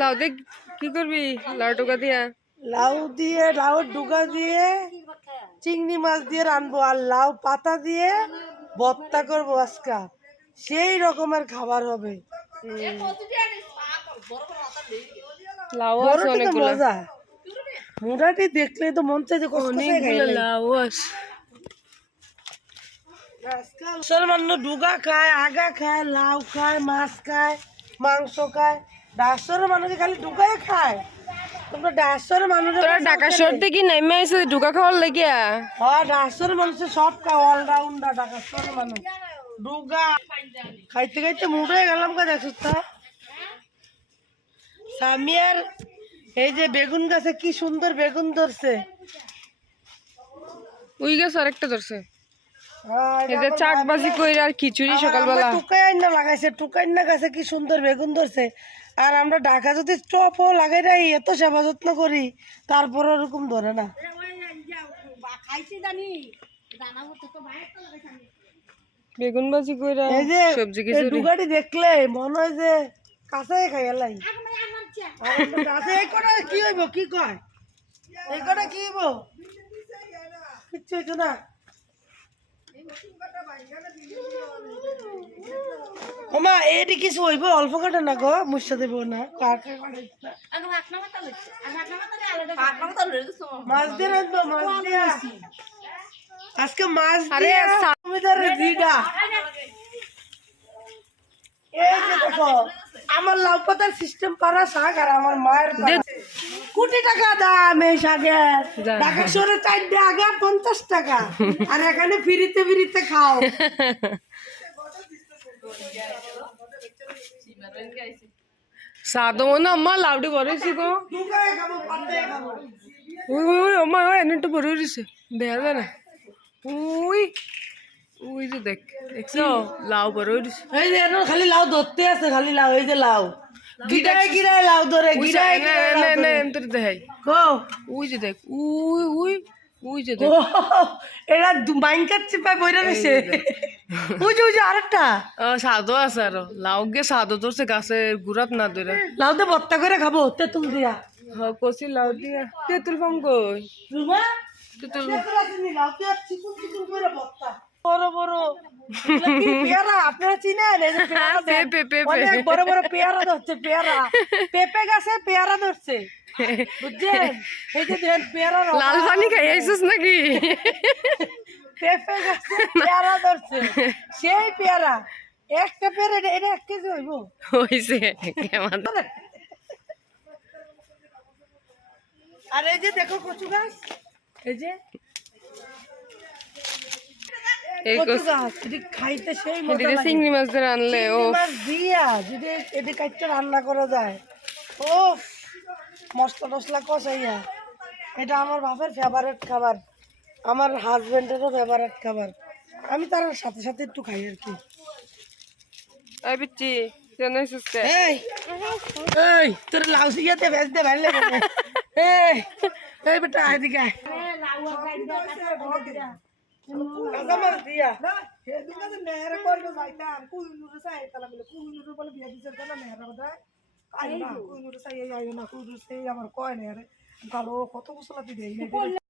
লাউ দে কি করবি লাউ টোকা দিয়া লাউ ডুগা দিয়ে চিংড়ি মাছ দিয়ে রানবো আর লাউ পাতা দিয়ে ভর্তা করবো আজকা সেই রকমের খাবার হবে। লাউ আছে বড়টা তো অনেকগুলা মজা, মোটাটি দেখলে তো মন চাই যে অনেকগুলা লাউ আছে। মানুষ ডুগা খায়, আগা খায়, লাউ খায়, মাছ খায়, মাংস খায়। ডাশ্বরের মানুষে খালি ডুগাই খায়। তোমরা ডাশ্বরের মানুষের তোরা ঢাকা শহর থেকে নেমে এসে ঢুকা খাওয়ার লাগিয়া হ্যাঁ ডাশ্বরের মানুষের সব খায়, অলরাউন্ডার ঢাকা শহরের মানুষ। ডুগা খাইতে খাইতে মুড হয়ে গেলাম কা দেখছো তা সামিয়ার এই যে বেগুন গাছে কি সুন্দর বেগুন ধরছে। উই গাছ আরেকটা ধরছে এই যে চাকবাজি কইরা আর খিচুড়ি সকালবেলা টুকাইন্না লাগাইছে, টুকাইন্না গাছে কি সুন্দর বেগুন ধরছে। আর আমরা ঢাকা যদি চপও লাগাই নাই এত সেবা যত্ন করি তারপর ওরকম ধরে না। বেগুন ভাজি কইরা এই যে সবজি এই খিচুড়ি ডুগাটি দেখলে মনে হয় যে কাঁচাই খাই এলাই। গাছে এই কটা কি হইব কি কয়, এই কটা কি হইব কিচ্ছু হইতো না। ওমা এটি কিছু হইব অল্প কাটা না গো মুসা দেব না মাছ দিয়ে রাখবো মাছ দিয়া আজকে মাছ দিয়ে জমিদারের দিদা। এই যে দেখো আমার লাউ পাতার সিস্টেম পারা শাক আর আমার মায়ের কোটি টাকা দাম এই শাকের। ঢাকা শহরে 4 আগে 50 টাকা আর এখানে ফ্রিতে ফ্রিতে খাও। সাদো মনে আম্মা লাউডি বড়ইছি গো দুগায় খাবো পাতায় খাবো। উই উই উই আম্মা ওই এনেটা বড় হইছে দেখা যায় না। উই উই যে দেখছো লাউ বড় হইছে এই যে এর খালি লাউ ধরতে আছে, খালি লাউ এই যে লাউ গিরায় গিরায় লাউ ধরে গিরায় গিরায় লাউ ধরে এন্তর দেখাই কো উই যে দেখ উই উই উই যে দেখ ও এরা মাইনকাট চিপায় বইরা রইছে। ওই যে আরেকটা সাদো আছে আরো লাউ গে সাদো ধরছে গাছের গুড়াত না ধরে লাউ তো ভর্তা করে খাবো তেঁতুল দিয়া। হ্যাঁ কষি লাউ দিয়া তেঁতুল পাম কই রুমা তেঁতুল তেঁতুল আসেনি, লাউ তো চিকুন চিকুন করে ভর্তা বড় বড় এগুলো কি পেয়ারা আপনারা চিনেন? এই যে পেয়ারা দেন, অনেক বড় বড় পেয়ারা ধরছে, পেয়ারা পেঁপে গাছে পেয়ারা ধরছে বুঝছেন? এই যে দেন পেয়ারা লাল পানি খাই আইছিস নাকি পেঁপে গাছে পেয়ারা ধরছে, সেই পেয়ারা একটা পেয়ারা এটা 1 কেজি হইব হইছে কেমন আর এই যে দেখো কচু গাছ, এই যে এই কচু গাছ এটি খাইতে সেই মজা এদিকে লাগে। চিংড়ি মাছ ধরে আনলে ও চিংড়ি মাছ দিয়া যদি এটি কাটতে রান্না করা যায় ও মশলা টসলা কষাইয়া, এটা আমার বাপের ফেভারিট খাবার, আমার হাজবেন্ডেরও ফেভারিট খাবার। আমি তার সাথে সাথে একটু খাই আর কি। এই বিচ্ছি জানাইছিস কে এই এই তোর লাউ সিয়াতে ভেজ দে ভালো লাগে। এই এই বেটা এদিকে আয়। কাঁচা মাছ দিয়া সেদিন কাছে মেয়েরা কইলো যাইতাম কুইনুরে চাই তালা বলে কুইনুরে বলে বিয়া দিছে তালা মেয়েরা বোধহয় আই না কুইনুরে চাই আইও না কুইনুরে চাই আমার কয় না রে ভালো কত বছর লাগি দেই না